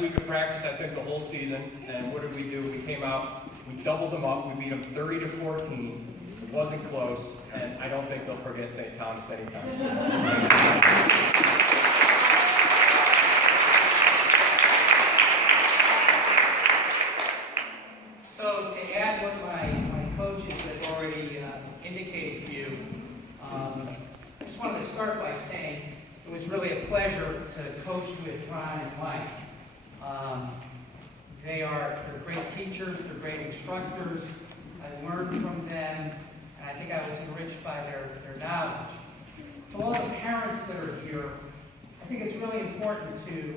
last week of practice, I think the whole season, and what did we do? We came out, we doubled them up, we beat them 30-14. It wasn't close, and I don't think they'll forget St. Thomas anytime soon. So to add what my coaches have already indicated to you, I just wanted to start by saying it was really a pleasure to coach with Ron and Mike. They're great teachers, they're great instructors. I learned from them, and I think I was enriched by their knowledge. To all the parents that are here, I think it's really important to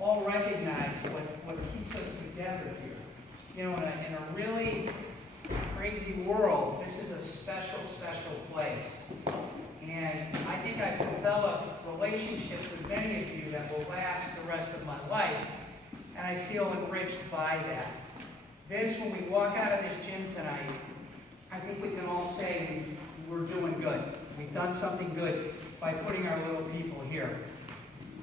all recognize what keeps us together here. You know, in a really crazy world, this is a special, special place. And I think I've developed relationships with many of you that will last the rest of my life. And I feel enriched by that. This, when we walk out of this gym tonight, I think we can all say we're doing good. We've done something good by putting our little people here.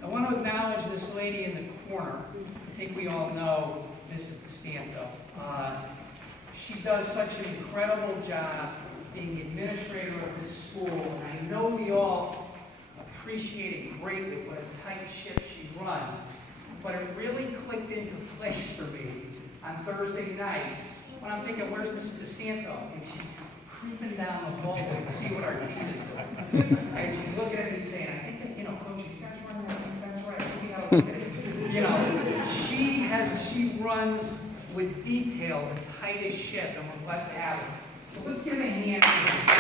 I want to acknowledge this lady in the corner. I think we all know Mrs. DeSanto. She does such an incredible job being the administrator of this school, and I know we all appreciate it greatly what a tight ship she runs. But it really clicked into place for me on Thursday nights when I'm thinking, where's Mrs. DeSanto? And she's creeping down the hallway to see what our team is doing. And she's looking at me saying, I think that, Coach, you guys run that defense right. We gotta look at it. She runs with detail the tightest ship, and we're blessed to have her. So let's give a hand and her staff.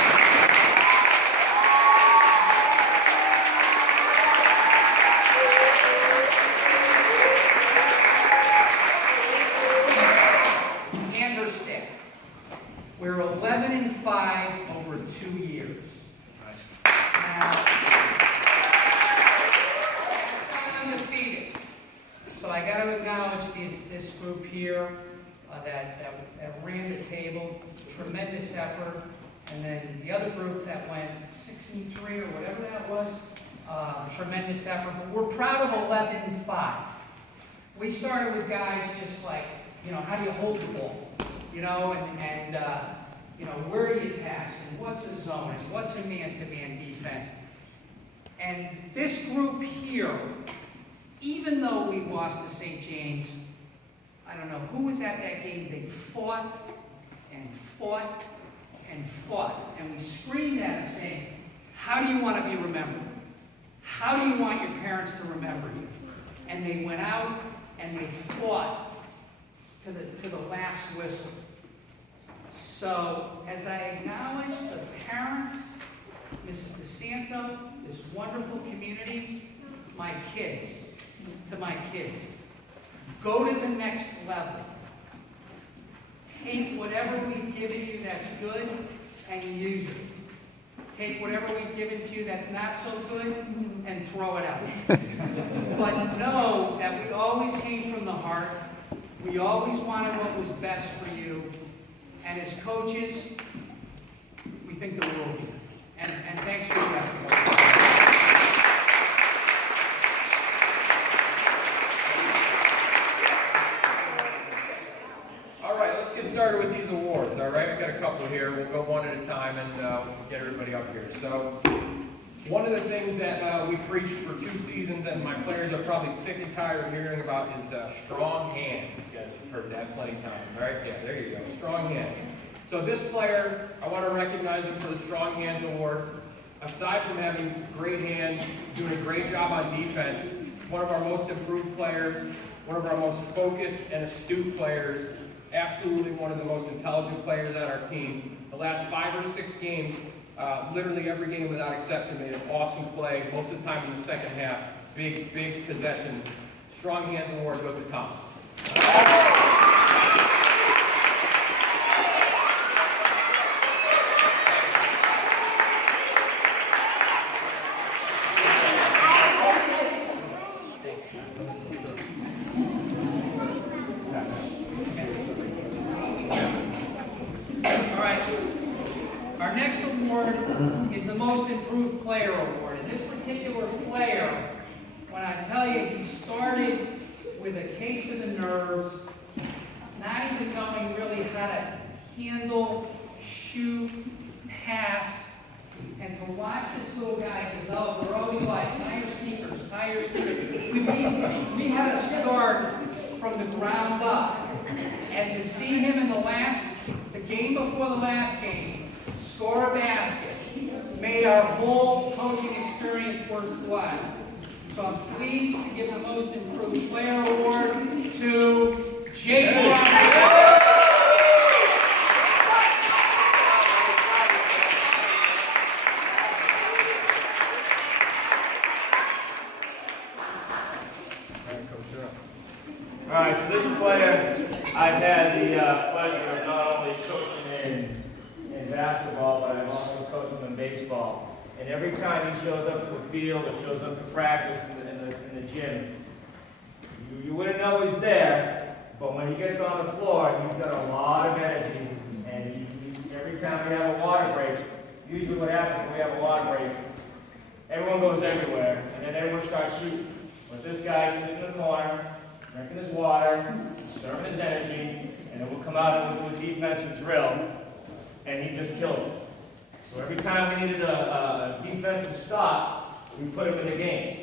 We're 11-5 over 2 years. Nice. Now, undefeated. So I got to acknowledge this group here that ran the table, tremendous effort, and then the other group that went 6-3 or whatever that was, tremendous effort. But we're proud of 11-5. We started with guys just like, how do you hold the ball, and where do you pass, and what's a zone, and what's a man-to-man defense. And this group here, even though we lost to St. James, I don't know who was at that game, they fought and fought and fought. And we screamed at them saying, how do you want to be remembered? How do you want your parents to remember you? And they went out and they fought to the last whistle. So as I acknowledge the parents, Mrs. DeSanto, this wonderful community, my kids, go to the next level. Take whatever we've given you that's good and use it. Take whatever we've given to you that's not so good and throw it out. But know that we always came from the heart. We always wanted what was best for you. And as coaches, we think the world of you. And thanks for that. Started with these awards, all right? I've got a couple here. We'll go one at a time and we'll get everybody up here. So, one of the things that we preached for 2 seasons and my players are probably sick and tired of hearing about is strong hands. You guys have heard that plenty of times, all right? Yeah, there you go, strong hands. So this player, I want to recognize him for the Strong Hands Award. Aside from having great hands, doing a great job on defense, one of our most improved players, one of our most focused and astute players, absolutely one of the most intelligent players on our team. The last 5 or 6 games, literally every game without exception, made an awesome play, most of the time in the second half. Big possessions. Strong Hands Award goes to Thomas. Our next award is the Most Improved Player Award. And this particular player, when I tell you he started with a case nerves, not even knowing really how to handle, shoot, pass, and to watch this little guy develop. We're always like, tie your sneakers, tie your sneakers. We had to start from the ground up. And to see him in the game before the last game, score a basket, made our whole coaching experience worthwhile. So I'm pleased to give the Most Improved Player Award to Jake Roberts. All right, so this player, I've had the pleasure of not only coaching in basketball, but I've also coached him in baseball. And every time he shows up to a field or shows up to practice in the gym, you wouldn't know he's there, but when he gets on the floor, he's got a lot of energy. And every time we have a water break, usually what happens when we have a water break, everyone goes everywhere, and then everyone starts shooting. But this guy's sitting in the corner, drinking his water, serving his energy, and then we'll come out and we'll do a defensive drill, and he just killed it. So every time we needed a defensive stop, we put him in the game.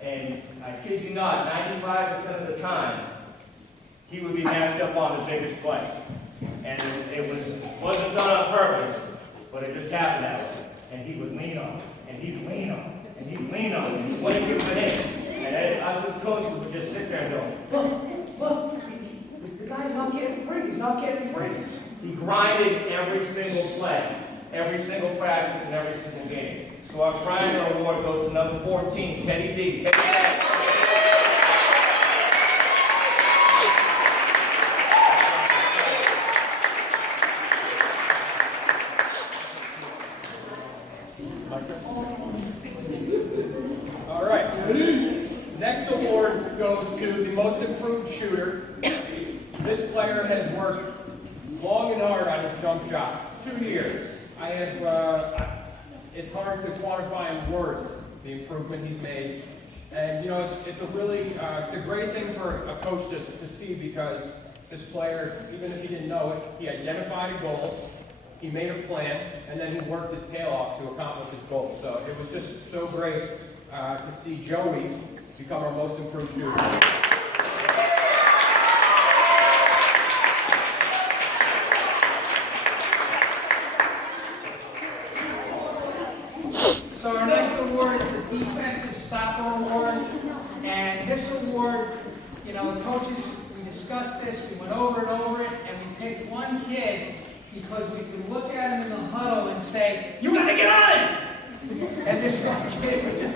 And I kid you not, 95% of the time, he would be matched up on the biggest play. And it wasn't done on purpose, but it just happened that way. And he would lean on it, and he'd lean on it, and he'd lean on it, and he wouldn't give it in. And us as coaches would just sit there and go, look, the guy's not getting free, he's not getting free. He grinded every single play, every single practice, and every single game. So our Grinder Award goes to number 14, Teddy D. Teddy D. All right. Next award goes to the Most Improved Shooter. This player has worked long and hard on his jump shot. 2 years. It's hard to quantify in words the improvement he's made. And you know, it's a great thing for a coach to see, because this player, even if he didn't know it, he identified a goal, he made a plan, and then he worked his tail off to accomplish his goal. So it was just so great to see Joey become our Most Improved Shooter. So our next award is the Defensive Stopper Award. And this award, you know, the coaches, we discussed this, we went over and over it, and we picked one kid because we could look at him in the huddle and say, "You gotta get on it!" And this one kid would just,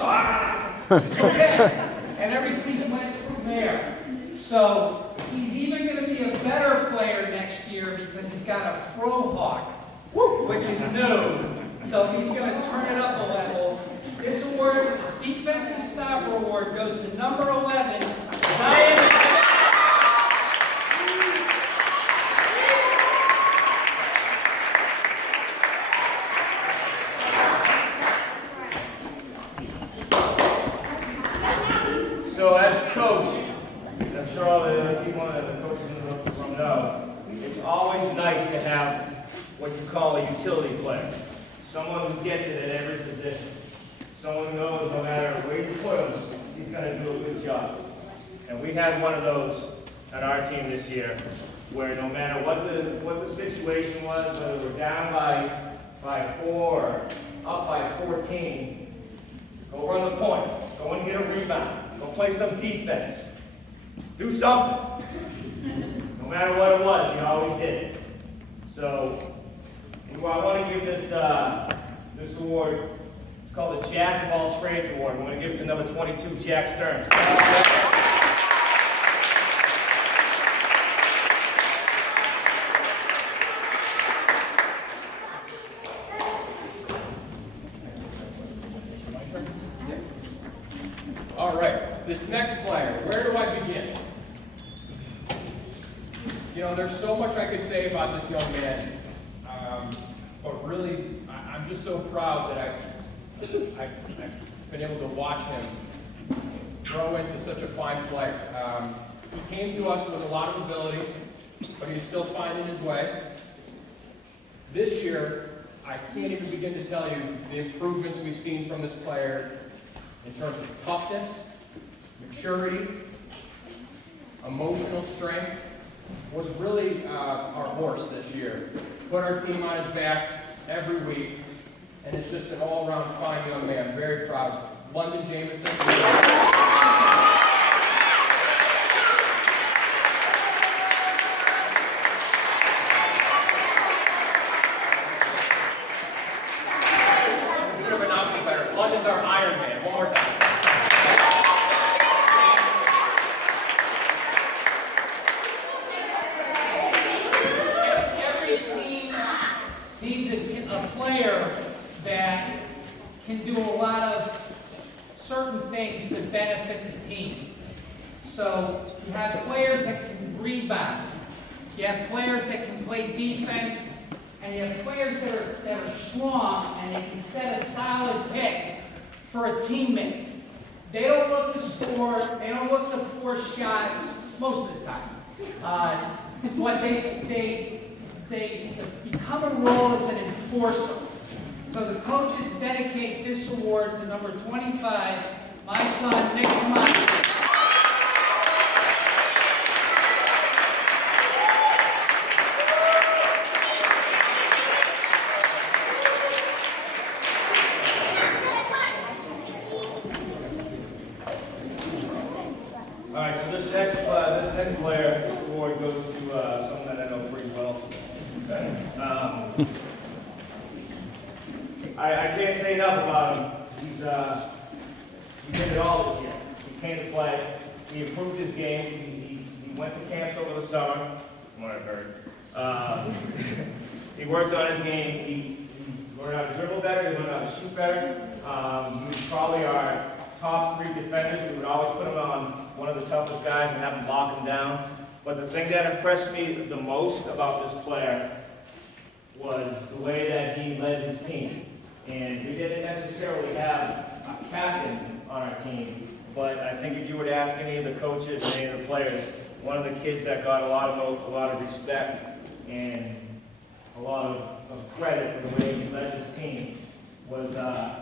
okay. And everything went from there. So he's even going to be a better player next year because he's got a frohawk, which is new. So he's going to turn it up a level. This award, Defensive Stopper Award, goes to number 11, Zion. So as a coach, I'm sure all the other people and the coaches in the room know, it's always nice to have what you call a utility player. Someone who gets it at every position. Someone who knows no matter where you put him, he's going to do a good job. And we had one of those on our team this year, where no matter what the situation was, whether we're down by 4 or up by 14, go run the point, go and get a rebound. Go play some defense. Do something. No matter what it was, he always did it. So, I want to give this award, it's called the Jack of All Trades Award. I'm going to give it to number 22, Jack Stearns. All right, this next player, where do I begin? You know, there's so much I could say about this young man, but really, I'm just so proud that I've been able to watch him grow into such a fine player. He came to us with a lot of ability, but he's still finding his way. This year, I can't even begin to tell you the improvements we've seen from this player in terms of toughness, maturity, emotional strength. Was really our horse this year. Put our team on his back every week, and it's just an all-around fine young man. I'm very proud. London Jameson. Should have announced it better. London's our Iron Man. One more time. Needs a player that can do a lot of certain things that benefit the team. So you have players that can rebound, you have players that can play defense, and you have players that are strong and they can set a solid pick for a teammate. They don't look to score, they don't look to force shots most of the time. But they become a role as an enforcer. So the coaches dedicate this award to number 25, my son, Nick Kamani. All right, so this next player award goes to someone that I know pretty well. I can't say enough about him. He did it all this year. He came to play. He improved his game. He went to camps over the summer, from what I've heard. He worked on his game. He learned how to dribble better. He learned how to shoot better. He was probably our top 3 defenders. We would always put him on one of the toughest guys and have him lock him down. But the thing that impressed me the most about this player was the way that he led his team. And we didn't necessarily have a captain on our team, but I think if you were to ask any of the coaches and any of the players, one of the kids that got a lot of respect and a lot of credit for the way he led his team was the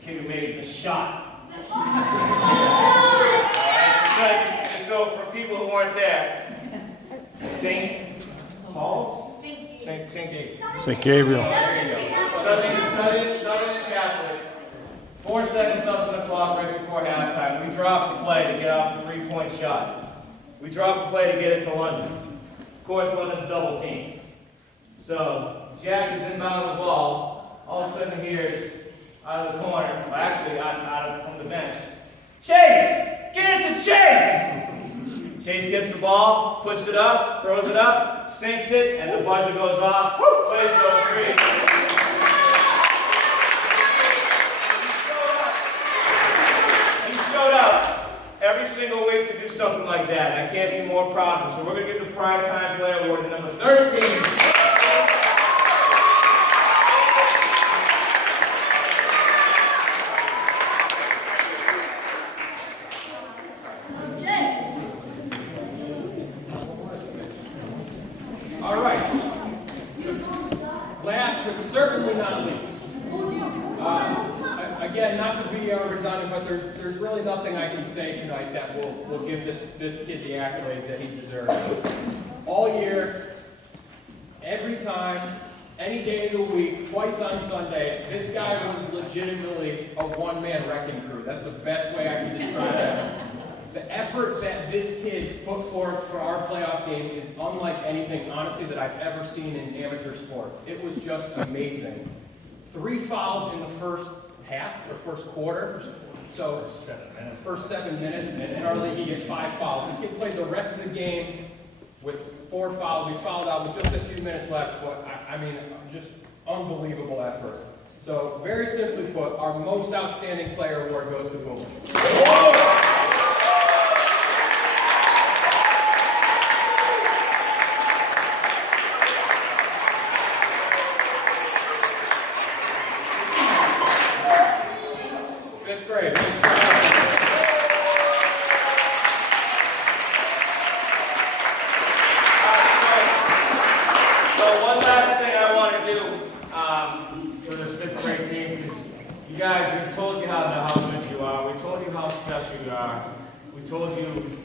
kid who made the shot. So for people who weren't there, St. Paul's? St. Gabriel. St. Gabriel. There you go. Southern Catholic. 4 seconds up on the clock right before halftime. We dropped the play to get off the 3-point shot. We dropped the play to get it to London. Of course, London's double team. So Jack is inbound the ball. All of a sudden he hears out of the corner, well, actually from the bench, Chase! Get it to Chase! Chase gets the ball, puts it up, throws it up, sinks it, and the buzzer goes off. Place goes free. He showed up every single week to do something like that. I can't be more proud of him. So we're going to give the Primetime Player Award to number 13. All right. Last but certainly not least. Again, not to be redundant, but there's really nothing I can say tonight that will give this kid the accolades that he deserves. All year, every time, any day of the week, twice on Sunday, this guy was legitimately a one-man wrecking crew. That's the best way I can describe it. The effort that this kid put forth for our playoff game is unlike anything, honestly, that I've ever seen in amateur sports. It was just amazing. 3 fouls in the first half, or first quarter. So, first 7 minutes, and in our league he gets 5 fouls. The kid played the rest of the game with 4 fouls. We fouled out with just a few minutes left, but I mean, just unbelievable effort. So, very simply put, our most outstanding player award goes to Boomer. one last thing I want to do for this 5th grade team, because you guys, we told you how good you are. We told you how special you are. We told you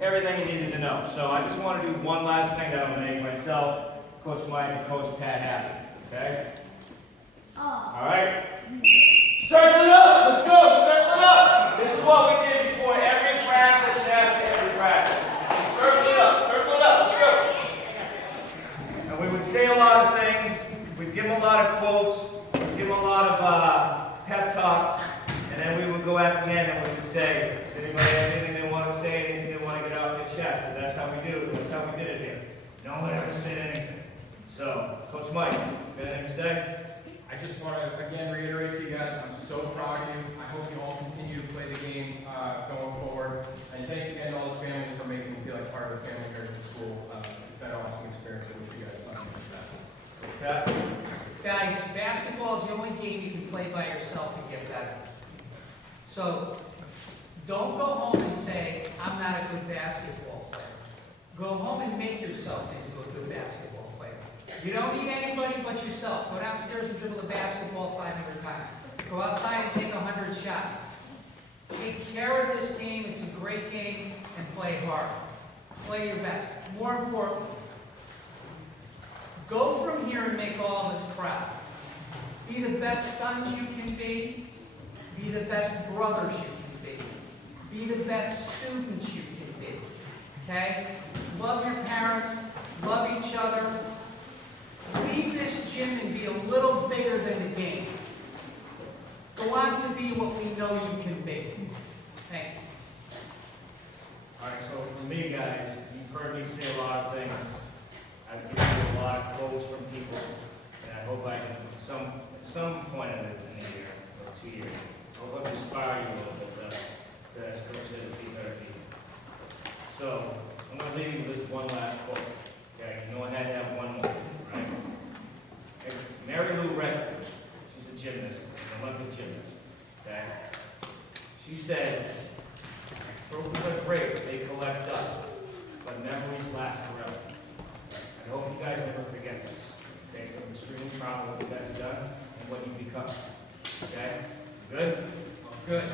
everything you needed to know. So I just want to do one last thing that I'm going to make myself, Coach Mike, and Coach Pat happy. Okay? All right? Circle it up! Let's go! Circle it up! This is what we did before every practice and after every practice. Circle it up! Circle it up! Let's go! And we would say a lot of things. We'd give them a lot of quotes. We'd give them a lot of pep talks. And then we would go at the end and we would say, does anybody have anything they want to say, anything they want to get off their chest? Because that's how we do it. That's how we did it here. No one ever said anything. So, Coach Mike, you got anything to say? I just want to again reiterate to you guys, I'm so proud of you. I hope you all continue to play the game going forward. And thanks again to all the families for making me feel like part of the family here at the school. It's been an awesome experience. I wish you guys nothing but the best. Guys, basketball is the only game you can play by yourself and get better. So, don't go home and say, I'm not a good basketball player. Go home and make yourself into a good basketball player. You don't need anybody but yourself. Go downstairs and dribble the basketball 500 times. Go outside and take 100 shots. Take care of this game. It's a great game, and play hard. Play your best. More importantly, go from here and make all of us proud. Be the best sons you can be. Be the best brothers you can be. Be the best students you can be. Okay? Love your parents. Love each other. Leave this gym and be a little bigger than the game. Go on to be what we know you can be. Thank you. All right, so for me, guys, you've heard me say a lot of things. I've given you a lot of quotes from people, and I hope I can, at some point of it in a year or 2 years, I hope I can inspire you a little bit to as Coach said, to be better people. So, I'm going to leave you with this one last quote. Okay, you know I had to have one more, right? Okay. Mary Lou Retton, she's a gymnast, an Olympic gymnast, okay? She said, trophies are great, but they collect dust, but memories last forever. I hope you guys never forget this. Okay, I'm extremely proud of what you guys have done and what you've become. Okay? Good? Good.